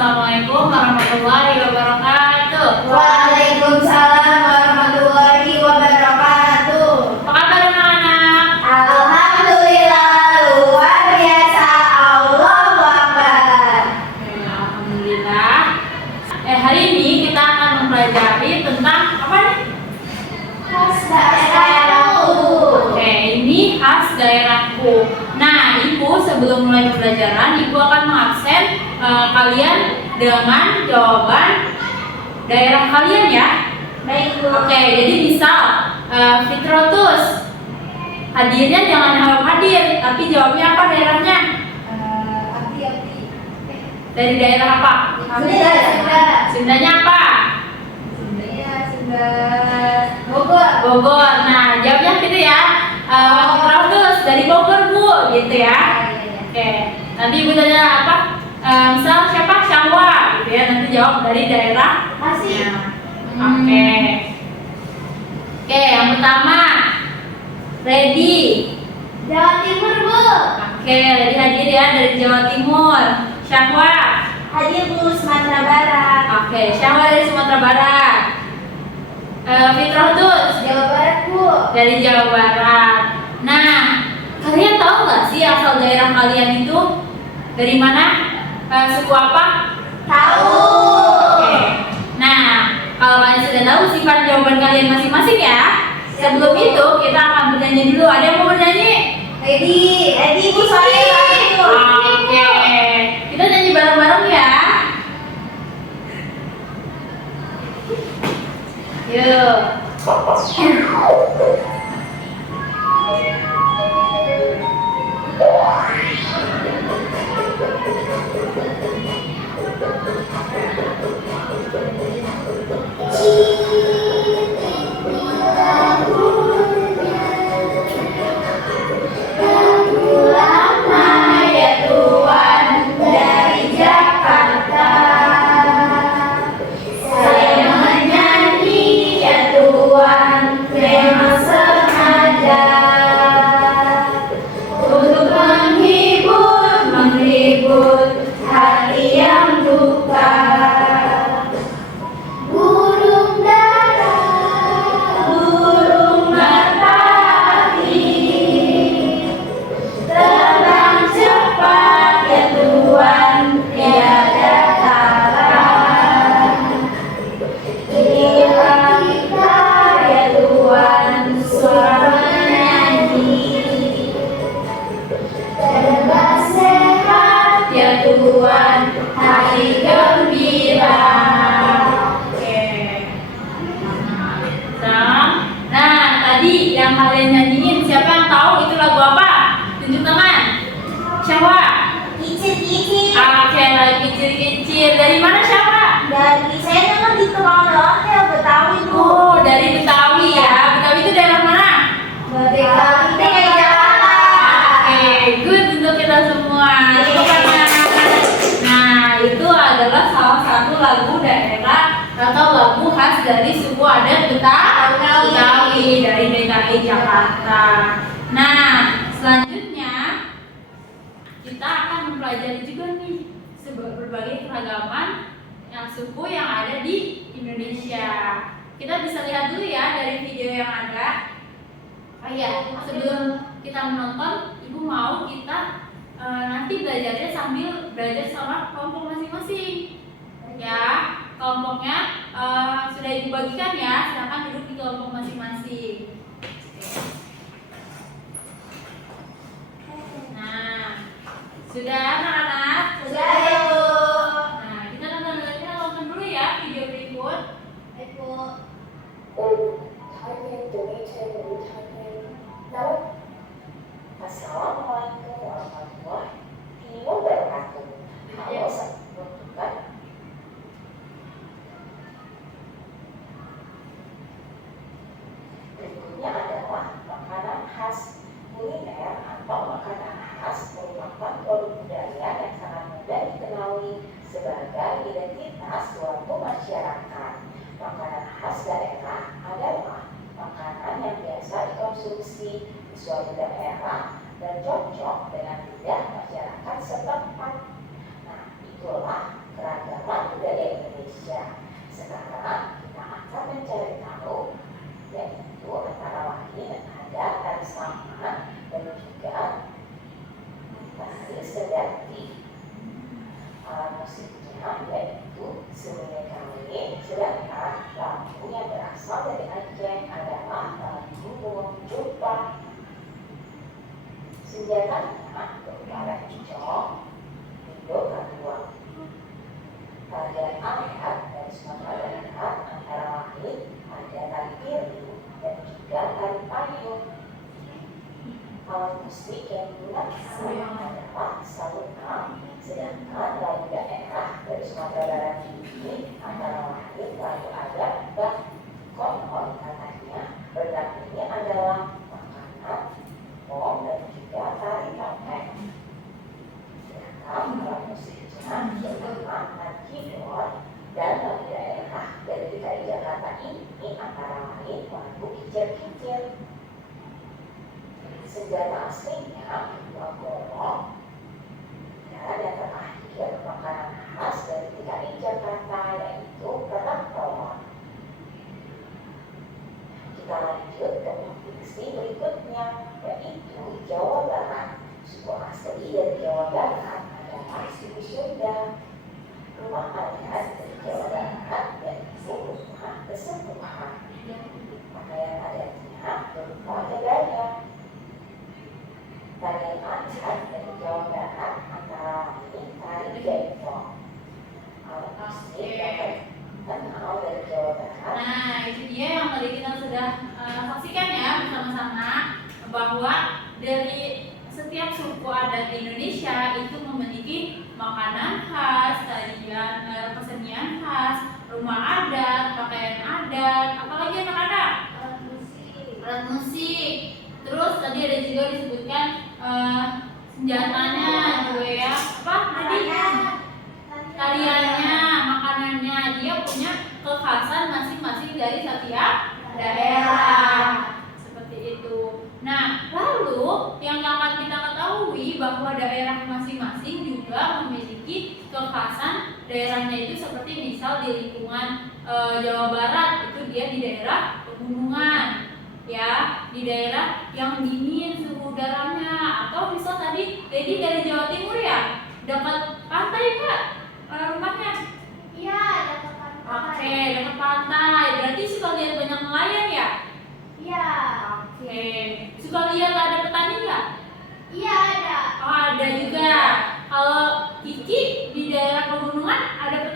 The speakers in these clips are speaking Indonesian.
Assalamualaikum warahmatullahi wabarakatuh. Waalaikumsalam warahmatullahi wabarakatuh. Apa kabar anak-anak? Alhamdulillah, luar biasa. Allahu Akbar. Alhamdulillah. Hari ini kita akan mempelajari tentang apa nih? Khas daerahku. Oke, ini khas daerahku. Nah, Ibu sebelum mulai pembelajaran, Ibu akan mengabsen kalian dengan jawaban daerah kalian ya. Baik, Bu. Oke, jadi misal Fitrotus, hadirnya jangan harap hadir, tapi jawabnya apa daerahnya? Abdi. Dari daerah apa? Sunda. Sundanya apa? Sunda. Bogor. Bogor. Nah, jawabnya gitu ya. Fitrotus dari Bogor, Bu, gitu ya. Oke, nanti Ibu tanya apa? Misal siapa? Syahwa, gitu ya. Nanti jawab dari daerah. Masih. Oke. Oke, yang pertama, Ready. Jawa Timur, Bu. Oke, Ready hadir ya dari Jawa Timur. Syahwa. Hadir, Bu, Sumatera Barat. Oke, Syahwa dari Sumatera Barat. Fitrotus Jawa Barat, Bu. dari Jawa Barat. Nah, kalian tahu nggak sih asal daerah kalian itu dari mana? Suku apa? Tahu. Oke. Nah, kalau kalian sudah tahu sifat jawaban kalian masing-masing ya. Sebelum itu kita akan bernyanyi dulu. Ada yang mau bernyanyi? Ready, Bu, saya. Oke. Kita nyanyi bareng-bareng ya. Yuk. Yang kalian nyanyiin, siapa yang tahu itu lagu apa? Tunjuk tangan. Syahwa. Kicir. Oke, lagu kicir-kicir. Dari mana Syahwa? Dari saya kan di Tukang Hotel Betawi, Bu. Oh, dari Betawi ya. Betawi itu daerah mana? DKI Jakarta. Oke, good untuk kita semua. Tepuk tangan. Nah, itu adalah salah satu lagu daerah atau lagu khas dari suku adat Betawi dari DKI Jakarta. Nah, selanjutnya kita akan mempelajari juga nih berbagai keragaman suku yang ada di Indonesia. Kita bisa lihat dulu ya dari video yang ada. Oh iya, sebelum kita menonton, Ibu mau kita nanti belajarnya sambil belajar sama kelompok masing-masing. Ya, kelompoknya sudah Ibu bagikan ya, silakan duduk di kelompok masing-masing. Nah, sudah anak-anak? Sudah ya, Bu. Nah, kita nonton dulu ya video berikut. Baik, Bu. Assalamualaikum warahmatullahi wabarakatuh. Halo, sahabat. Berikutnya adalah makanan khas kuliner atau makanan khas merupakan produk budaya yang sangat mudah dikenali sebagai identitas suatu masyarakat. Makanan khas daerah adalah makanan yang biasa dikonsumsi di suatu daerah dan cocok dengan lidah masyarakat setempat. Nah, itulah keragaman yaitu Sungai Kaling, sedangkan lagu yang berasal dari Aceh adalah lagu Burung Jumpa. Senjatanya berwarna hijau, Indo Kaduang. Tarian adat dari Sumatera Barat antara lain ada tari piring dan juga tari payung. Alat musik yang digunakan adalah salunan, sedangkan lagu daerah dari Sumatera Barat ini antara lain lagu adat dan konon katanya berdampingnya adalah makanan, bom dan juga tari topeng. Sedangkan alat musiknya bernama Kidor dan lagu daerah dari DKI Jakarta ini antara lain lagu Kicir-Kicir. Senjata aslinya dua golong, dan yang terakhir makanan khas dari DKI Jakarta yaitu kerak telur. Kita lanjut ke provinsi berikutnya yaitu Jawa Barat. Suku asli dari Jawa Barat adalah suku Sunda. Rumah adat dari Jawa Barat yaitu rumah kesepuhan. Pakaian adatnya berupa kebaya. Tarian adat dari Jawa Barat antara lain tari jaipong. Alat musik yang terkenal dari Jawa Barat. Nah, itu dia yang tadi kita sudah saksikan ya bersama-sama, bahwa dari setiap suku adat di Indonesia itu memiliki makanan khas, tarian, kesenian khas, rumah adat, pakaian adat, apalagi anak-anak? Alat musik. Terus tadi ada juga disebutkan senjatanya juga ya, apa tadi? Tariannya, makanannya, dia punya kekhasan masing-masing dari setiap daerah. Seperti itu. Nah, lalu yang akan kita ketahui bahwa daerah masing-masing juga memiliki kekhasan daerahnya itu, seperti misal di lingkungan Jawa Barat itu dia di daerah pegunungan. Ya, di daerah yang dingin suhu udaranya, atau misal tadi Dedi dari Jawa Timur ya, dekat pantai Kak rumahnya? Iya, dekat pantai. Oke, dekat pantai, berarti suka lihat banyak nelayan ya? Iya. Oke, suka lihat ada petani nggak? Iya, ada. Oh, ada juga. Kalau Kiki di daerah pegunungan ada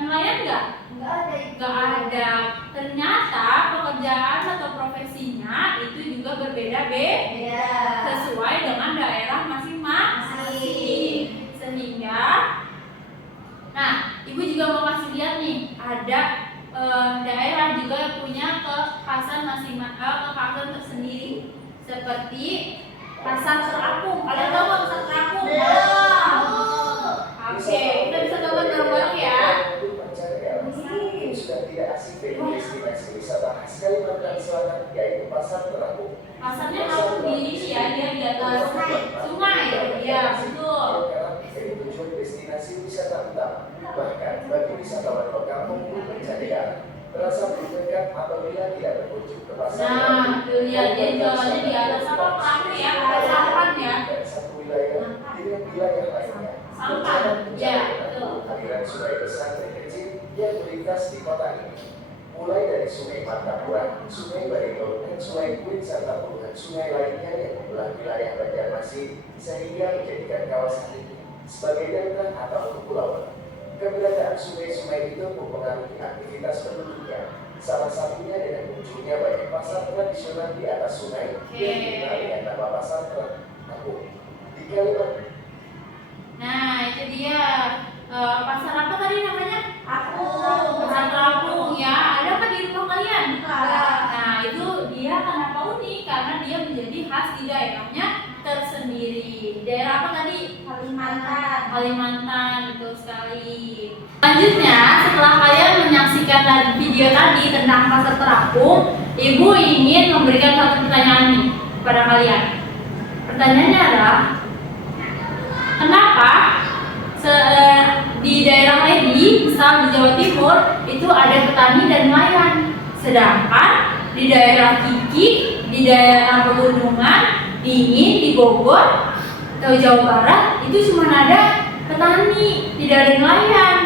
nelayan nggak? Enggak ada. Nggak ada. Ternyata pekerjaan atau profesinya itu juga berbeda-beda sesuai dengan daerah masing-masing. Sehingga, nah, Ibu juga mau kasih lihat nih, ada daerah juga yang punya kekhasan kekhasan tersendiri, seperti Pasar Terapung. Kalian tahu nggak Pasar Terapung? Oke, kita bisa tonton bareng-bareng ya. Sudah tidak asing dari destinasi wisata khas Kalimantan Selatan, yaitu Pasar Terapung. Pasarnya terapung di sini ya, dia di atas sungai. Ya, betul. Jadi tujuan destinasi wisata utama. Bahkan bagi wisatawan lokal maupun mancanegara terasa menyenangkan apabila tidak berkunjung ke pasar. Nah, tuh lihat dia jualannya di atas apa perahu ya, sampan ya. Dan satu wilayah dengan wilayah lainnya. Sampan, ya, betul. Aliran sungai besar dan kecil yang melintas di kota ini, mulai dari Sungai Martapura, Sungai Barito, dan Sungai Kuit serta puluhan sungai lainnya yang membelah wilayah Banjarmasin, sehingga menjadikan kawasan ini sebagai delta atau kepulauan. Keberadaan sungai-sungai itu mempengaruhi aktivitas penduduknya. Salah satunya dengan munculnya banyak pasar tradisional di atas sungai yang dikenal dengan nama Pasar Terapung di Kalimantan. Nah, itu dia. Pasar apa tadi namanya? Terapung. Pasar Terapung ya. Ada apa di rumah kalian? Ada. Nah, itu dia kenapa unik? Karena dia menjadi khas di daerahnya tersendiri. Daerah apa tadi? Kalimantan. Kalimantan, betul sekali. Selanjutnya, setelah kalian menyaksikan video tadi tentang Pasar Terapung, Ibu ingin memberikan satu pertanyaan nih kepada kalian. Pertanyaannya adalah, kenapa di daerah Edi, misal di Jawa Timur, itu ada petani dan nelayan, sedangkan di daerah Kiki, di daerah pegunungan, dingin, di Bogor atau Jawa Barat, itu cuma ada petani, tidak ada nelayan.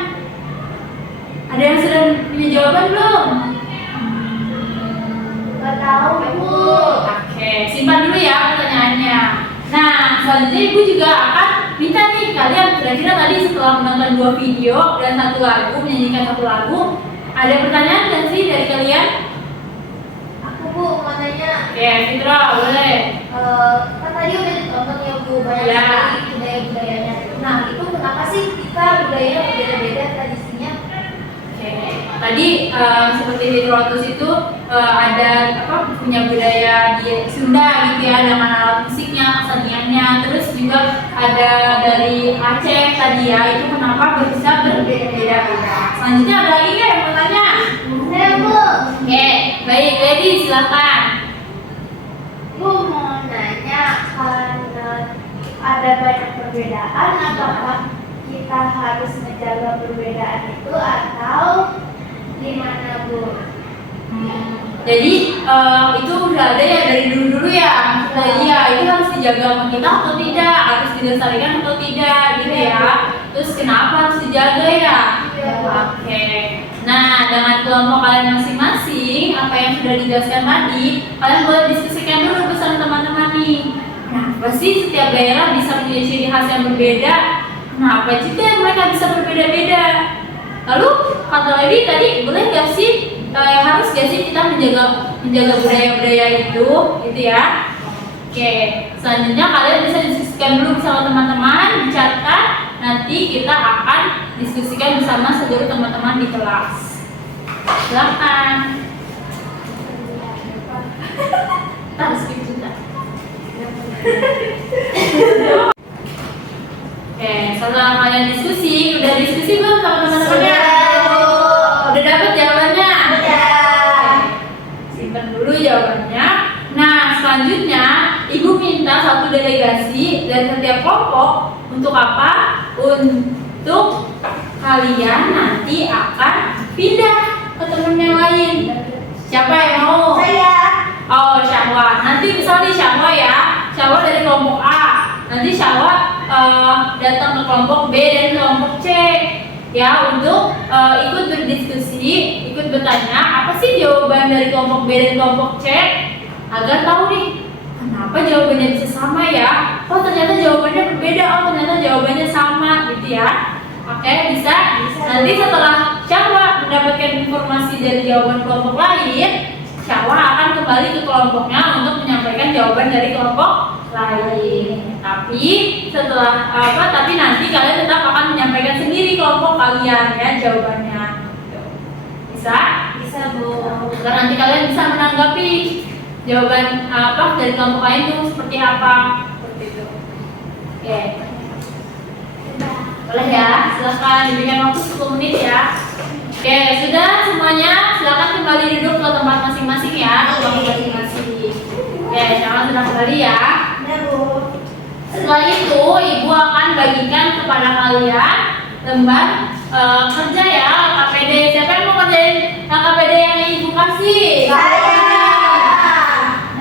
selanjutnya Ibu juga akan minta nih kalian kira-kira tadi setelah menonton 2 video dan 1 lagu, menyanyikan 1 lagu, ada pertanyaan nggak sih dari kalian? Aku Bu mau nanya. Oke, Fitra boleh. Kan tadi udah ditonton ya Bu banyak Ya. sekali budaya-budayanya. Nah itu kenapa sih kita budayanya berbeda-beda tradisinya? Oke, tadi seperti Fitrotus itu ada punya budaya di Sunda gitu ya, dengan alat musiknya, keseniannya, terus juga ada dari Aceh tadi ya, itu kenapa bisa berbeda-beda. Selanjutnya ada lagi nggak yang mau tanya? Saya Bu. Oke, baik, Lady silakan. Bu mau nanya karena ada banyak perbedaan, apakah kita harus menjaga perbedaan itu atau gimana Bu? Jadi itu udah ada ya dari dulu ya, maksudnya ya itu harus dijaga sama kita atau tidak, harus dilestarikan atau tidak gitu ya. Terus kenapa harus dijaga ya? Oke. Nah, dengan kelompok kalian masing-masing, apa yang sudah dijelaskan tadi, kalian boleh diskusikan dulu bersama teman-teman nih. Kenapa sih setiap daerah bisa punya ciri khas yang berbeda? Kenapa juga mereka bisa berbeda-beda? Lalu kata Levi tadi, boleh nggak sih harus nggak sih kita menjaga budaya-budaya itu, gitu ya? Oke, selanjutnya kalian bisa diskusikan dulu bersama teman-teman, dicatat. Nanti kita akan diskusikan bersama seluruh teman-teman di kelas. Silakan. Harus kita. Oke, setelah kalian diskusi, udah diskusi belum sama teman-temannya? Udah dapat jawabannya? Udah. Simpan dulu jawabannya. Nah, selanjutnya Ibu minta 1 delegasi dari setiap kelompok untuk apa? Untuk kalian nanti akan pindah ke temen yang lain. Siapa yang mau? Saya. Oh, Syahwa. Nanti misalnya Syahwa ya, Syahwa dari kelompok A. Nanti Syahwa datang ke kelompok B dan kelompok C ya untuk ikut berdiskusi, ikut bertanya apa sih jawaban dari kelompok B dan kelompok C agar tahu nih kenapa jawabannya bisa sama ya. Oh ternyata jawabannya berbeda, oh ternyata jawabannya sama gitu ya. Oke, bisa. Nanti setelah Syahwa mendapatkan informasi dari jawaban kelompok lain, Syahwa akan kembali ke kelompoknya untuk menyampaikan jawaban dari kelompok lain. Tapi setelah tapi nanti kalian tetap akan menyampaikan sendiri kelompok kalian ya jawabannya. Bisa? Bisa Bu. Dan nanti kalian bisa menanggapi jawaban dari kelompok lain itu seperti apa, seperti itu. Oke. Boleh ya, silakan diberikan waktu 10 menit ya. Oke, sudah semuanya, silakan kembali duduk ke tempat masing-masing ya, ke tempat masing-masing. Oke, jangan sudah kembali ya. Ada Bu. Setelah itu, Ibu akan bagikan kepada kalian lembar kerja ya, KPD. Siapa yang mau kerjain KPD yang Ibu kasih? Saya.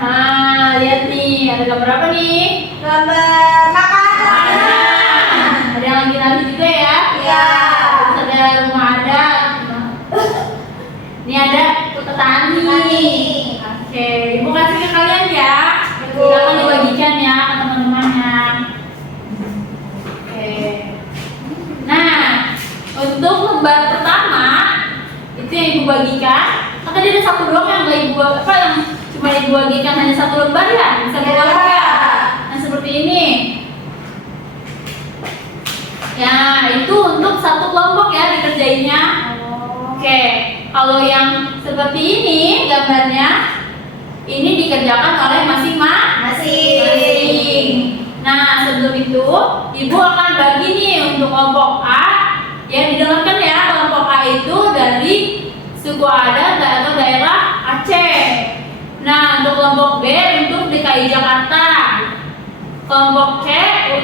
Nah, lihat nih, ada gambar apa nih? Gambar makanan. Ada yang lagi juga ya? Iya. Terus ada rumah adat. Ini ada petani. Oke, Ibu kasih ke kalian ya. Silakan dibagikan ya ke teman-temannya. Oke. Nah, untuk lembar pertama itu yang Ibu bagikan. Kan tadi ada 1 doang yang nggak Ibu yang cuma Ibu bagikan hanya 1 lembar ya? Bisa keluar ya? Nah seperti ini. Ya, itu untuk 1 kelompok ya dikerjainnya. Oke, kalau yang seperti ini gambarnya, ini dikerjakan oleh masing-masing. Nah, sebelum itu, Ibu akan bagi nih untuk kelompok A. Ya, didengarkan ya, kelompok A itu dari suku adat atau daerah Aceh. Nah, untuk kelompok B untuk DKI Jakarta. Kelompok C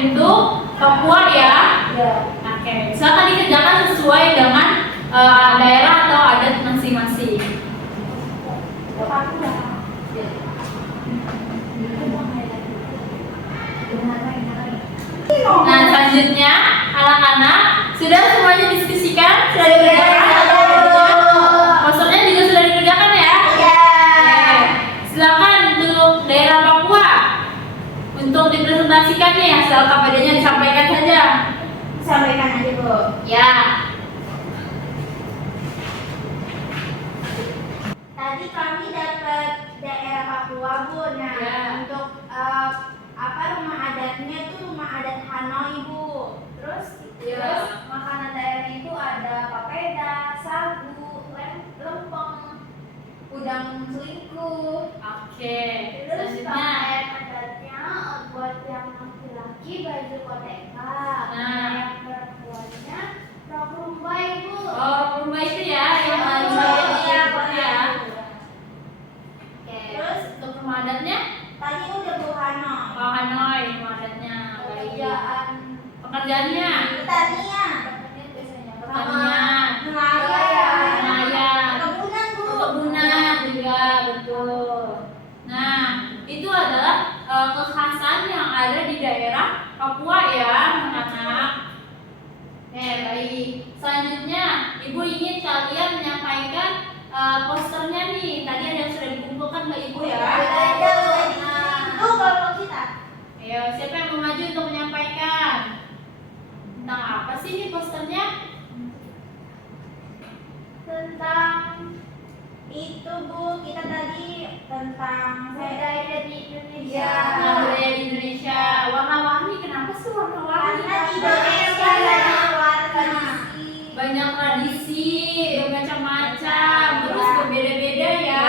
untuk Papua ya. Oke, silakan dikerjakan sesuai dengan daerah atau adat masing-masing. Nah, selanjutnya anak-anak sudah semuanya diskusikan, sudah dikerjakan. Posternya juga sudah dikerjakan ya. Oke. Silakan untuk daerah Papua untuk dipresentasikan nih Nah, Ya. untuk rumah adatnya tuh rumah adat Hanoi, Bu. Terus Ya. terus makanan daerahnya itu ada papeda, sagu, lempeng, udang selingkuh. Oke. Terus Selanjutnya. pakaian adatnya buat yang laki-laki baju koteka. Nah. Yang perempuannya rok rumbai, Bu. Oh, rumah itu ya, yang Oh, paling iya, banyak iya, ya. Oke. Terus untuk rumah adatnya, Tadi udah Bu Hanoi. oh Hanoi rumah adatnya. Baik. Pekerjaan Pekerjaannya, pertanian. Biasanya pertanian, nelayan. nelayan, Perkebunan, Bu. perkebunan juga betul. Nah, itu adalah kekhasan yang ada di daerah Papua ya, anak-anak. Oke, baik. Selanjutnya, Ibu ingin kalian menyampaikan posternya nih. Tadi ada yang sudah dikumpulkan Mbak Ibu ya. Itu kalau kita Ayo, siapa yang mau maju untuk menyampaikan? Tentang apa sih ini posternya? tentang itu, Bu, kita tadi tentang budaya di Indonesia. Ya, budaya di Indonesia. Warna-warni, kenapa sih warna-warni? Karena di Indonesia banyak warna. Banyak tradisi, bermacam-macam, terus berbeda-beda ya.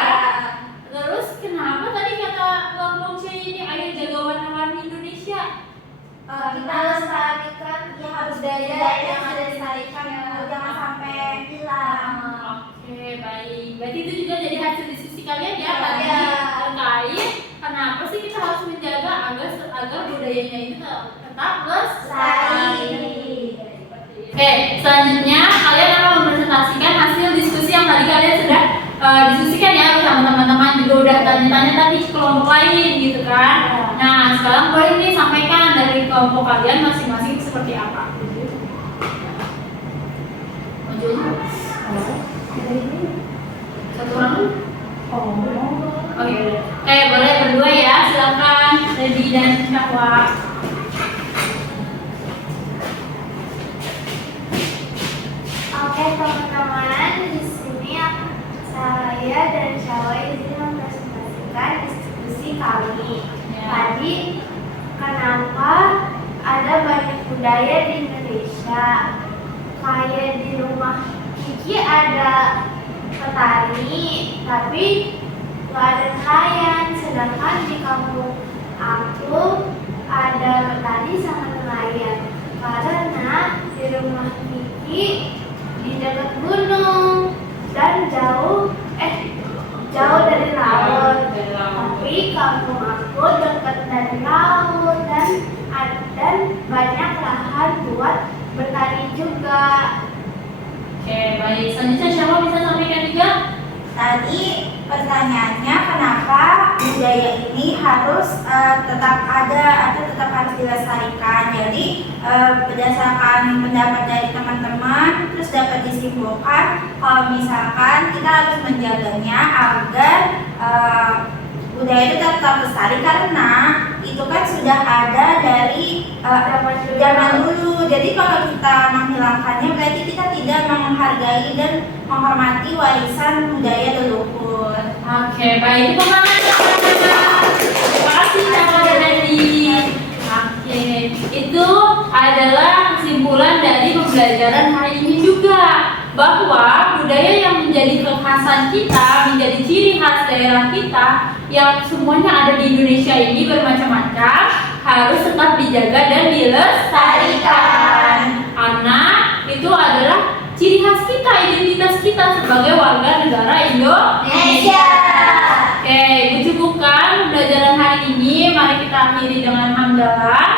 Terus kenapa tadi kata kelompok C ini ayo jaga warna-warni Indonesia? Kita lestarikan yang harus budaya yang ada dilestarikan, jangan sampai hilang. Oke, baik. Berarti itu juga jadi hasil diskusi kalian ya tadi Iya. terkait kenapa sih kita harus menjaga agar budayanya itu tetap lestari. Oke, selanjutnya kalian akan mempresentasikan hasil diskusi yang tadi kalian sudah diskusikan ya bersama teman-teman, juga udah tanya-tanya tadi kelompok lain gitu kan. Nah, sekarang boleh nih sampaikan dari kelompok kalian masing-masing seperti apa. Maju. Satu orang. Oh iya. Oke, boleh berdua ya, silakan Redi dan Syahwa. Oke, teman-teman, di sini saya dan Syahwa izin mempresentasikan diskusi kami. Ya. Tadi, kenapa ada banyak budaya di Indonesia? Kayak di rumah Kiki ada petani, tapi nggak ada nelayan. Sedangkan di kampung aku ada petani sama nelayan. Karena di rumah Kiki di dekat gunung dan jauh dari laut. Tapi kampung aku dekat dari laut dan banyak lahan buat bertani juga. Oke, baik. Selanjutnya siapa bisa sampaikan juga? Tadi pertanyaannya kenapa budaya ini harus tetap ada atau tetap harus dilestarikan. Jadi berdasarkan pendapat dari teman-teman terus dapat disimpulkan kalau misalkan kita harus menjaganya agar budaya itu tetap lestari karena itu kan sudah ada dari zaman dulu. Jadi kalau kita menghilangkannya berarti kita tidak menghargai dan menghormati warisan budaya leluhur. Oke, baik. Terima kasih Syahwa dan Redi. Oke, itu adalah kesimpulan dari pembelajaran hari ini juga, bahwa budaya yang menjadi kekhasan kita, menjadi ciri khas daerah kita yang semuanya ada di Indonesia ini bermacam-macam, harus tetap dijaga dan dilestarikan. Karena itu adalah ciri khas kita, identitas kita sebagai warga negara Indonesia. Oke, Ibu cukupkan pembelajaran hari ini. Mari kita akhiri dengan hamdalah.